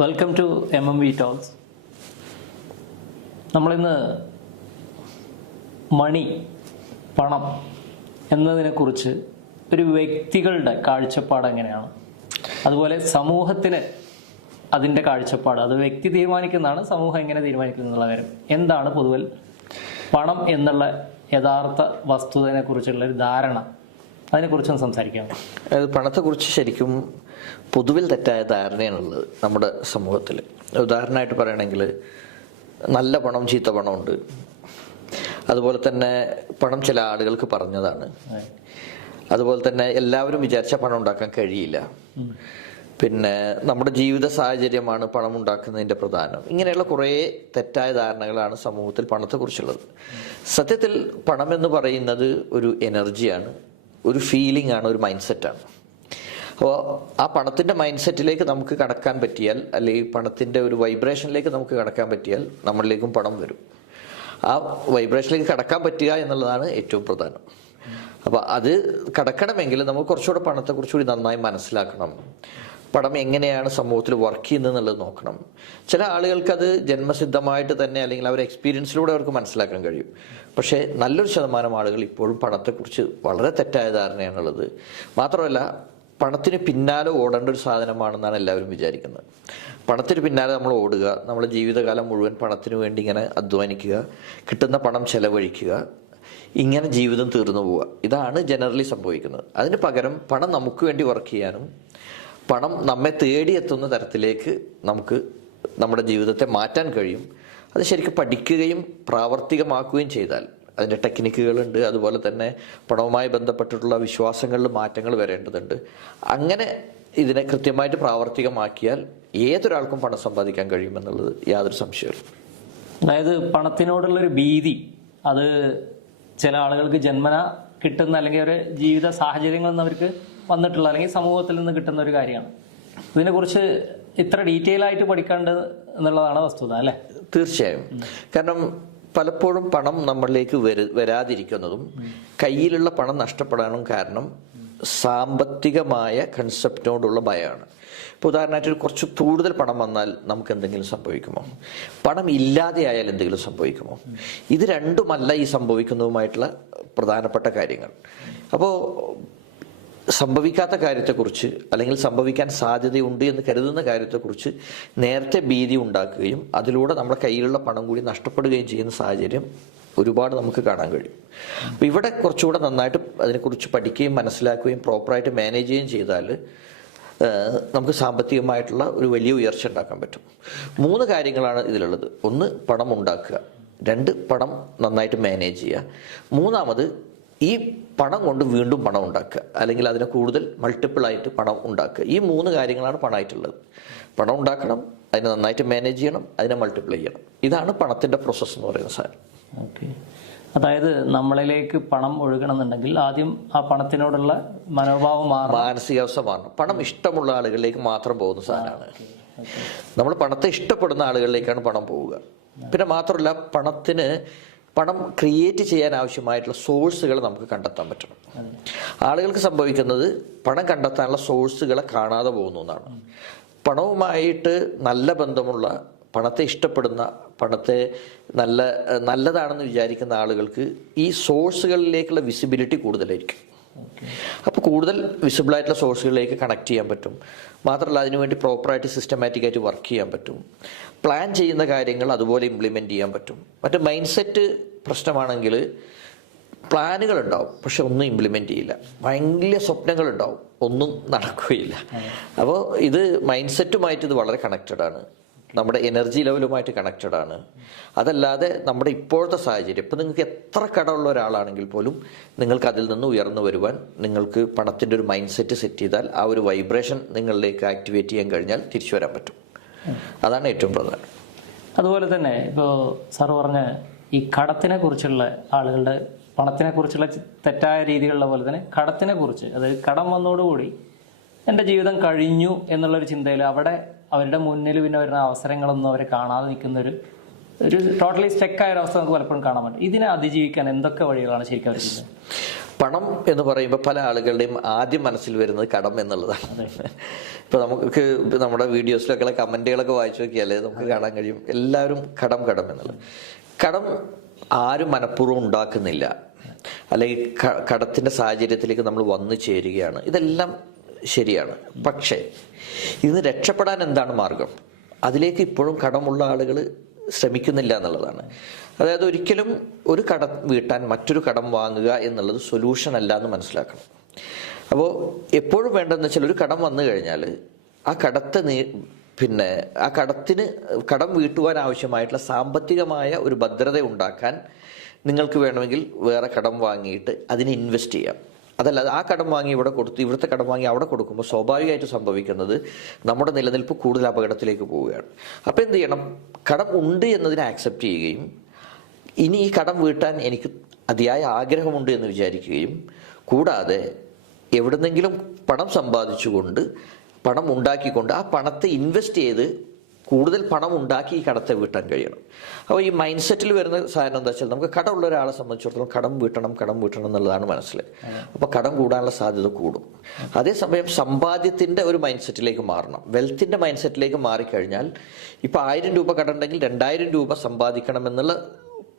Welcome to MMV talks. നമ്മളിന്ന് മണി, പണം എന്നതിനെക്കുറിച്ച് ഒരു വ്യക്തികളുടെ കാഴ്ചപ്പാട് എങ്ങനെയാണ്, അതുപോലെ സമൂഹത്തിന് അതിൻ്റെ കാഴ്ചപ്പാട്, അത് വ്യക്തി തീരുമാനിക്കുന്നതാണ്, സമൂഹം എങ്ങനെ തീരുമാനിക്കുന്നു എന്നുള്ള കാര്യം എന്താണ്, പൊതുവൽ പണം എന്നുള്ള യഥാർത്ഥ വസ്തുതയെ കുറിച്ചുള്ള ഒരു ധാരണ, അതിനെക്കുറിച്ചൊന്ന് സംസാരിക്കാം. പണത്തെക്കുറിച്ച് ശരിക്കും പൊതുവിൽ തെറ്റായ ധാരണയാണുള്ളത് നമ്മുടെ സമൂഹത്തിൽ. ഉദാഹരണമായിട്ട് പറയുകയാണെങ്കിൽ നല്ല പണം ചീത്ത പണമുണ്ട്. അതുപോലെ തന്നെ പണം ചില ആളുകൾക്ക് പറഞ്ഞതാണ്. അതുപോലെ തന്നെ എല്ലാവരും വിചാരിച്ച പണം ഉണ്ടാക്കാൻ കഴിയില്ല. പിന്നെ നമ്മുടെ ജീവിത സാഹചര്യമാണ് പണം ഉണ്ടാക്കുന്നതിൻ്റെ പ്രധാനം. ഇങ്ങനെയുള്ള കുറേ തെറ്റായ ധാരണകളാണ് സമൂഹത്തിൽ പണത്തെക്കുറിച്ചുള്ളത്. സത്യത്തിൽ പണം എന്ന് പറയുന്നത് ഒരു എനർജിയാണ്, ഒരു ഫീലിംഗ് ആണ്, ഒരു മൈൻഡ് സെറ്റാണ്. അപ്പോൾ ആ പണത്തിൻ്റെ മൈൻഡ് സെറ്റിലേക്ക് നമുക്ക് കടക്കാൻ പറ്റിയാൽ, അല്ലെങ്കിൽ പണത്തിൻ്റെ ഒരു വൈബ്രേഷനിലേക്ക് നമുക്ക് കടക്കാൻ പറ്റിയാൽ നമ്മളിലേക്കും പണം വരും. ആ വൈബ്രേഷനിലേക്ക് കടക്കാൻ പറ്റുക എന്നുള്ളതാണ് ഏറ്റവും പ്രധാനം. അപ്പോൾ അത് കടക്കണമെങ്കിൽ നമുക്ക് കുറച്ചുകൂടെ പണത്തെക്കുറിച്ചുകൂടി നന്നായി മനസ്സിലാക്കണം. പണം എങ്ങനെയാണ് സമൂഹത്തിൽ വർക്ക് ചെയ്യുന്നത് എന്നുള്ളത് നോക്കണം. ചില ആളുകൾക്ക് അത് ജന്മസിദ്ധമായിട്ട് തന്നെ അല്ലെങ്കിൽ അവരുടെ എക്സ്പീരിയൻസിലൂടെ അവർക്ക് മനസ്സിലാക്കാൻ കഴിയും. പക്ഷേ നല്ലൊരു ശതമാനം ആളുകൾ ഇപ്പോഴും പണത്തെക്കുറിച്ച് വളരെ തെറ്റായ ധാരണയാണുള്ളത്. മാത്രമല്ല, പണത്തിന് പിന്നാലെ ഓടേണ്ട ഒരു സാധനമാണെന്നാണ് എല്ലാവരും വിചാരിക്കുന്നത്. പണത്തിന് പിന്നാലെ നമ്മൾ ഓടുക, നമ്മുടെ ജീവിതകാലം മുഴുവൻ പണത്തിന് വേണ്ടി ഇങ്ങനെ അധ്വാനിക്കുക, കിട്ടുന്ന പണം ചെലവഴിക്കുക, ഇങ്ങനെ ജീവിതം തീർന്നു പോവുക. ഇതാണ് ജനറലി സംഭവിക്കുന്നത്. അതിന് പകരം പണം നമുക്ക് വേണ്ടി വർക്ക് ചെയ്യാനും പണം നമ്മെ തേടിയെത്തുന്ന തരത്തിലേക്ക് നമുക്ക് നമ്മുടെ ജീവിതത്തെ മാറ്റാൻ കഴിയും. അത് ശരിക്കും പഠിക്കുകയും പ്രാവർത്തികമാക്കുകയും ചെയ്താൽ, അതിൻ്റെ ടെക്നിക്കുകളുണ്ട്. അതുപോലെ തന്നെ പണവുമായി ബന്ധപ്പെട്ടിട്ടുള്ള വിശ്വാസങ്ങളിൽ മാറ്റങ്ങൾ വരേണ്ടതുണ്ട്. അങ്ങനെ ഇതിനെ കൃത്യമായിട്ട് പ്രാവർത്തികമാക്കിയാൽ ഏതൊരാൾക്കും പണം സമ്പാദിക്കാൻ കഴിയുമെന്നുള്ളത് യാതൊരു സംശയമില്ല. അതായത് പണത്തിനോടുള്ളൊരു ഭീതി, അത് ചില ആളുകൾക്ക് ജന്മന കിട്ടുന്ന, അല്ലെങ്കിൽ ഒരു ജീവിത സാഹചര്യങ്ങളിൽ നിന്ന് അവർക്ക് വന്നിട്ടുള്ള, അല്ലെങ്കിൽ സമൂഹത്തിൽ നിന്ന് കിട്ടുന്ന ഒരു കാര്യമാണ്. ഇതിനെക്കുറിച്ച് ഇത്ര ഡീറ്റെയിൽ ആയിട്ട് പഠിക്കേണ്ടത് എന്നുള്ളതാണ് വസ്തുത, അല്ലേ? തീർച്ചയായും. കാരണം പലപ്പോഴും പണം നമ്മളിലേക്ക് വരാതിരിക്കുന്നതും കയ്യിലുള്ള പണം നഷ്ടപ്പെടാനും കാരണം സാമ്പത്തികമായ കൺസെപ്റ്റിനോടുള്ള ഭയമാണ്. ഇപ്പോൾ ഉദാഹരണമായിട്ട് കുറച്ച് കൂടുതൽ പണം വന്നാൽ നമുക്ക് എന്തെങ്കിലും സംഭവിക്കുമോ? പണം ഇല്ലാതെയായാൽ എന്തെങ്കിലും സംഭവിക്കുമോ? ഇത് രണ്ടുമല്ല ഈ സംഭവിക്കുന്നതുമായിട്ടുള്ള പ്രധാനപ്പെട്ട കാര്യങ്ങൾ. അപ്പോൾ സംഭവിക്കാത്ത കാര്യത്തെക്കുറിച്ച്, അല്ലെങ്കിൽ സംഭവിക്കാൻ സാധ്യതയുണ്ട് എന്ന് കരുതുന്ന കാര്യത്തെക്കുറിച്ച് നേരത്തെ ഭീതി ഉണ്ടാക്കുകയും അതിലൂടെ നമ്മുടെ കയ്യിലുള്ള പണം കൂടി നഷ്ടപ്പെടുകയും ചെയ്യുന്ന സാഹചര്യം ഒരുപാട് നമുക്ക് കാണാൻ കഴിയും. അപ്പോൾ ഇവിടെ കുറച്ചുകൂടെ നന്നായിട്ട് അതിനെക്കുറിച്ച് പഠിക്കുകയും മനസ്സിലാക്കുകയും പ്രോപ്പറായിട്ട് മാനേജ് ചെയ്യുകയും ചെയ്താൽ നമുക്ക് സാമ്പത്തികമായിട്ടുള്ള ഒരു വലിയ ഉയർച്ച ഉണ്ടാക്കാൻ പറ്റും. 3 കാര്യങ്ങളാണ് ഇതിലുള്ളത്. 1, പണം ഉണ്ടാക്കുക. 2, പണം നന്നായിട്ട് മാനേജ് ചെയ്യുക. 3ാമത്, ഈ പണം കൊണ്ട് വീണ്ടും പണം ഉണ്ടാക്കുക, അല്ലെങ്കിൽ അതിനെ കൂടുതൽ മൾട്ടിപ്പിൾ ആയിട്ട് പണം ഉണ്ടാക്കുക. ഈ 3 കാര്യങ്ങളാണ് പണമായിട്ടുള്ളത്. പണം ഉണ്ടാക്കണം, അതിനെ നന്നായിട്ട് മാനേജ് ചെയ്യണം, അതിനെ മൾട്ടിപ്ലൈ ചെയ്യണം. ഇതാണ് പണത്തിൻ്റെ പ്രോസസ്സ് എന്ന് പറയുന്ന സാധനം. ഓക്കെ. അതായത് നമ്മളിലേക്ക് പണം ഒഴുകണമെന്നുണ്ടെങ്കിൽ ആദ്യം ആ പണത്തിനോടുള്ള മനോഭാവം മാറണം, മാനസികാവസ്ഥ മാറണം. പണം ഇഷ്ടമുള്ള ആളുകളിലേക്ക് മാത്രം പോകുന്ന സാധനമാണ്. നമ്മൾ പണത്തെ ഇഷ്ടപ്പെടുന്ന ആളുകളിലേക്കാണ് പണം പോവുക. പിന്നെ മാത്രമല്ല, പണം ക്രിയേറ്റ് ചെയ്യാൻ ആവശ്യമായിട്ടുള്ള സോഴ്സുകൾ നമുക്ക് കണ്ടെത്താൻ പറ്റണം. ആളുകൾക്ക് സംഭവിക്കുന്നത് പണം കണ്ടെത്താനുള്ള സോഴ്സുകളെ കാണാതെ പോകുന്നു എന്നാണ്. പണവുമായിട്ട് നല്ല ബന്ധമുള്ള, പണത്തെ ഇഷ്ടപ്പെടുന്ന, പണത്തെ നല്ലതാണെന്ന് വിചാരിക്കുന്ന ആളുകൾക്ക് ഈ സോഴ്സുകളിലേക്കുള്ള വിസിബിലിറ്റി കൂടുതലായിരിക്കും. അപ്പോൾ കൂടുതൽ വിസിബിളായിട്ടുള്ള സോഴ്സുകളിലേക്ക് കണക്ട് ചെയ്യാൻ പറ്റും. മാത്രമല്ല, അതിനുവേണ്ടി പ്രോപ്പറായിട്ട് സിസ്റ്റമാറ്റിക്കായിട്ട് വർക്ക് ചെയ്യാൻ പറ്റും. പ്ലാൻ ചെയ്യുന്ന കാര്യങ്ങൾ അതുപോലെ ഇംപ്ലിമെൻറ്റ് ചെയ്യാൻ പറ്റും. മറ്റേ മൈൻഡ് സെറ്റ് പ്രശ്നമാണെങ്കിൽ പ്ലാനുകളുണ്ടാവും, പക്ഷെ ഒന്നും ഇംപ്ലിമെൻറ്റ് ചെയ്യില്ല. ഭയങ്കര സ്വപ്നങ്ങളുണ്ടാവും, ഒന്നും നടക്കുകയില്ല. അപ്പോൾ ഇത് മൈൻഡ് സെറ്റുമായിട്ട് ഇത് വളരെ കണക്റ്റഡ് ആണ്, നമ്മുടെ എനർജി ലെവലുമായിട്ട് കണക്റ്റഡ് ആണ്. അതല്ലാതെ നമ്മുടെ ഇപ്പോഴത്തെ സാഹചര്യം, ഇപ്പം നിങ്ങൾക്ക് എത്ര കടമുള്ള ഒരാളാണെങ്കിൽ പോലും നിങ്ങൾക്ക് അതിൽ നിന്ന് ഉയർന്നു വരുവാൻ നിങ്ങൾക്ക് പണത്തിൻ്റെ ഒരു മൈൻഡ് സെറ്റ് ചെയ്താൽ, ആ ഒരു വൈബ്രേഷൻ നിങ്ങളിലേക്ക് ആക്ടിവേറ്റ് ചെയ്യാൻ കഴിഞ്ഞാൽ തിരിച്ചു വരാൻ പറ്റും. അതാണ് ഏറ്റവും പ്രധാനം. അതുപോലെ തന്നെ ഇപ്പോൾ സാർ പറഞ്ഞ ഈ കടത്തിനെ കുറിച്ചുള്ള ആളുകളുടെ, പണത്തിനെ കുറിച്ചുള്ള തെറ്റായ രീതികളുടെ പോലെ തന്നെ കടത്തിനെ കുറിച്ച്, അതായത് കടം വന്നതോടുകൂടി എൻ്റെ ജീവിതം കഴിഞ്ഞു എന്നുള്ളൊരു ചിന്തയിൽ അവിടെ അവരുടെ മുന്നിൽ പിന്നെ വരുന്ന അവസരങ്ങളൊന്നും അവരെ കാണാതെ നിൽക്കുന്ന ഒരു ടോട്ടലി സ്റ്റക്കായ ഒരു അവസ്ഥ നമുക്ക് പലപ്പോഴും കാണാൻ പറ്റും. ഇതിനെ അതിജീവിക്കാൻ എന്തൊക്കെ വഴികളാണ് ശരിക്കും അവർ ചെയ്യുന്നത്? പണം എന്ന് പറയുമ്പോൾ പല ആളുകളുടെയും ആദ്യം മനസ്സിൽ വരുന്നത് കടം എന്നുള്ളതാണ്. ഇപ്പൊ നമുക്ക് നമ്മുടെ വീഡിയോസിലൊക്കെ കമന്റുകളൊക്കെ വായിച്ചു നോക്കിയാലേ നമുക്ക് കാണാൻ കഴിയും എല്ലാവരും കടം എന്നുള്ളത്. കടം ആരും മനഃപൂർവ്വം ഉണ്ടാക്കുന്നില്ല, അല്ലെങ്കിൽ കടത്തിന്റെ സാഹചര്യത്തിലേക്ക് നമ്മൾ വന്നു ചേരുകയാണ്. ഇതെല്ലാം ശരിയാണ്. പക്ഷേ ഇതിന് രക്ഷപ്പെടാൻ എന്താണ് മാർഗം? അതിലേക്ക് ഇപ്പോഴും കടമുള്ള ആളുകൾ ശ്രമിക്കുന്നില്ല എന്നുള്ളതാണ്. അതായത് ഒരിക്കലും ഒരു കടം വീട്ടാൻ മറ്റൊരു കടം വാങ്ങുക എന്നുള്ളത് സൊല്യൂഷൻ അല്ല എന്ന് മനസ്സിലാക്കണം. അപ്പോൾ എപ്പോഴും വേണ്ടതെന്ന് വെച്ചാൽ ഒരു കടം വന്നു കഴിഞ്ഞാൽ ആ കടത്തെ ആ കടം വീട്ടുവാൻ ആവശ്യമായിട്ടുള്ള സാമ്പത്തികമായ ഒരു ഭദ്രത ഉണ്ടാക്കാൻ നിങ്ങൾക്ക് വേണമെങ്കിൽ വേറെ കടം വാങ്ങിയിട്ട് അതിന് ഇൻവെസ്റ്റ് ചെയ്യാം. അതല്ലാതെ ആ കടം വാങ്ങി ഇവിടെ കൊടുത്ത് ഇവിടുത്തെ കടം വാങ്ങി അവിടെ കൊടുക്കുമ്പോൾ സ്വാഭാവികമായിട്ട് സംഭവിക്കുന്നത് നമ്മുടെ നിലനിൽപ്പ് കൂടുതൽ അപകടത്തിലേക്ക് പോവുകയാണ്. അപ്പോൾ എന്ത് ചെയ്യണം? കടം ഉണ്ട് എന്നതിനെ ആക്സെപ്റ്റ് ചെയ്യുകയും ഇനി ഈ കടം വീട്ടാൻ എനിക്ക് അതിയായ ആഗ്രഹമുണ്ട് എന്ന് വിചാരിക്കുകയും കൂടാതെ എവിടുന്നെങ്കിലും പണം സമ്പാദിച്ചുകൊണ്ട് പണം ഉണ്ടാക്കിക്കൊണ്ട് ആ പണത്തെ ഇൻവെസ്റ്റ് ചെയ്ത് കൂടുതൽ പണം ഉണ്ടാക്കി ഈ കടത്തെ വീട്ടാൻ കഴിയണം. അപ്പോൾ ഈ മൈൻഡ് സെറ്റിൽ വരുന്ന സാധനം എന്താ വെച്ചാൽ നമുക്ക് കടമുള്ള ഒരാളെ സംബന്ധിച്ചിടത്തോളം കടം വീട്ടണം എന്നുള്ളതാണ് മനസ്സിൽ. അപ്പോൾ കടം കൂടാനുള്ള സാധ്യത കൂടും. അതേസമയം സമ്പാദ്യത്തിന്റെ ഒരു മൈൻഡ് സെറ്റിലേക്ക് മാറണം. വെൽത്തിന്റെ മൈൻഡ് സെറ്റിലേക്ക് മാറിക്കഴിഞ്ഞാൽ ഇപ്പൊ 1000 രൂപ കടം ഉണ്ടെങ്കിൽ 2000 രൂപ സമ്പാദിക്കണമെന്നുള്ള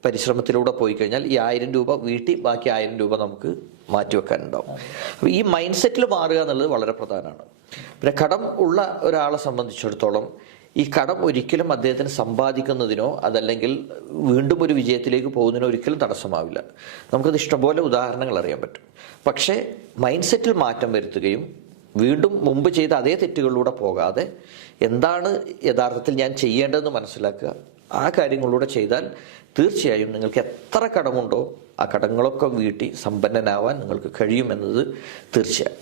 പരിശ്രമത്തിലൂടെ പോയി കഴിഞ്ഞാൽ ഈ 1000 രൂപ വീട്ടി ബാക്കി 1000 രൂപ നമുക്ക് മാറ്റിവെക്കാനുണ്ടാവും. അപ്പോൾ ഈ മൈൻഡ് സെറ്റിൽ മാറുക എന്നുള്ളത് വളരെ പ്രധാനമാണ്. പിന്നെ കടം ഉള്ള ഒരാളെ സംബന്ധിച്ചിടത്തോളം ഈ കടം ഒരിക്കലും അദ്ദേഹത്തിന് സമ്പാദിക്കുന്നതിനോ അതല്ലെങ്കിൽ വീണ്ടും ഒരു വിജയത്തിലേക്ക് പോകുന്നതിനോ ഒരിക്കലും തടസ്സമാവില്ല. നമുക്കത് ഇഷ്ടംപോലെ ഉദാഹരണങ്ങൾ അറിയാൻ പറ്റും. പക്ഷേ മൈൻഡ് സെറ്റിൽ മാറ്റം വരുത്തുകയും വീണ്ടും മുമ്പ് ചെയ്ത അതേ തെറ്റുകളിലൂടെ പോകാതെ എന്താണ് യഥാർത്ഥത്തിൽ ഞാൻ ചെയ്യേണ്ടതെന്ന് മനസ്സിലാക്കുക, ആ കാര്യങ്ങളിലൂടെ ചെയ്താൽ തീർച്ചയായും നിങ്ങൾക്ക് എത്ര കടമുണ്ടോ ആ കടങ്ങളൊക്കെ വീട്ടി സമ്പന്നനാവാൻ നിങ്ങൾക്ക് കഴിയുമെന്നത് തീർച്ചയായും.